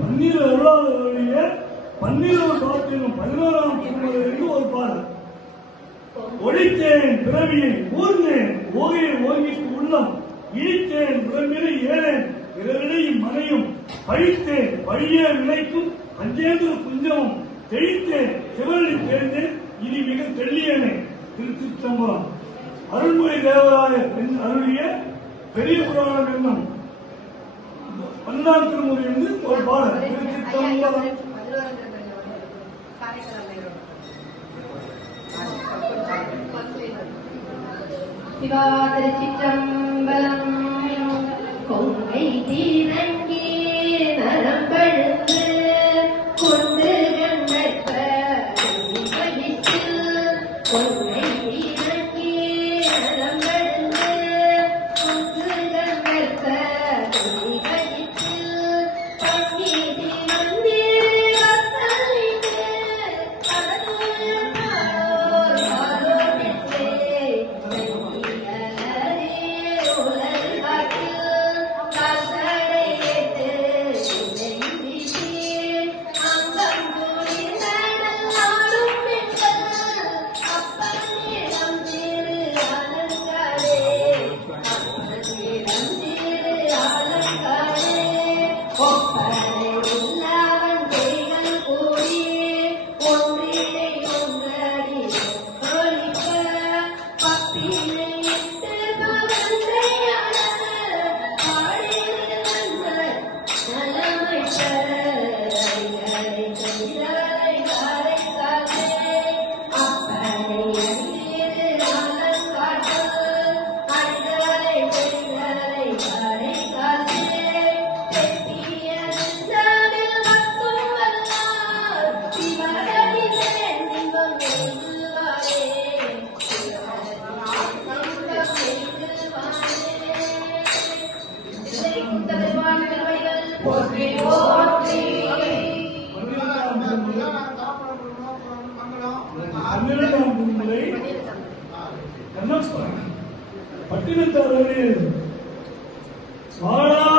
பன்னீர் அருளாளர்களுடைய 11 பாட்டிலும் 11ஆம் திருமலையிலிருந்து ஒரு பாடல். ஒழித்தேன் பிறவியை ஊர்ந்தேன் ஓகையை ஓங்கிட்டு உள்ளம் இழித்தேன் பிறமிலை ஏழேன் பிறரிடையும் மனையும் பழித்தேன் வழியே விளைக்கும் அஞ்சேந்திர குஞ்சமும் தெளித்தேன் சிவனடி தேர்ந்தேன் இனி மிக தெள்ளியனே. திருச்சிற்றம்பலம். அருள்மொழி தேவராய அருளிய பெரிய புராணம் என்னும் 12ஆம் திருமுறையிலிருந்து ஒரு பாடல். திருச்சிற்றம்பலம். சிவா திருச்சிற்றம்பலம். கொங்கை தீரங்கி நரம்பழுந்து கொண்டு கண்மற்ப கொங்கை தீரங்கி நரம்பழுந்து கொண்டு கண்மற்ப பங்கீதி மந்திர பட்டினத்தாரே வாழா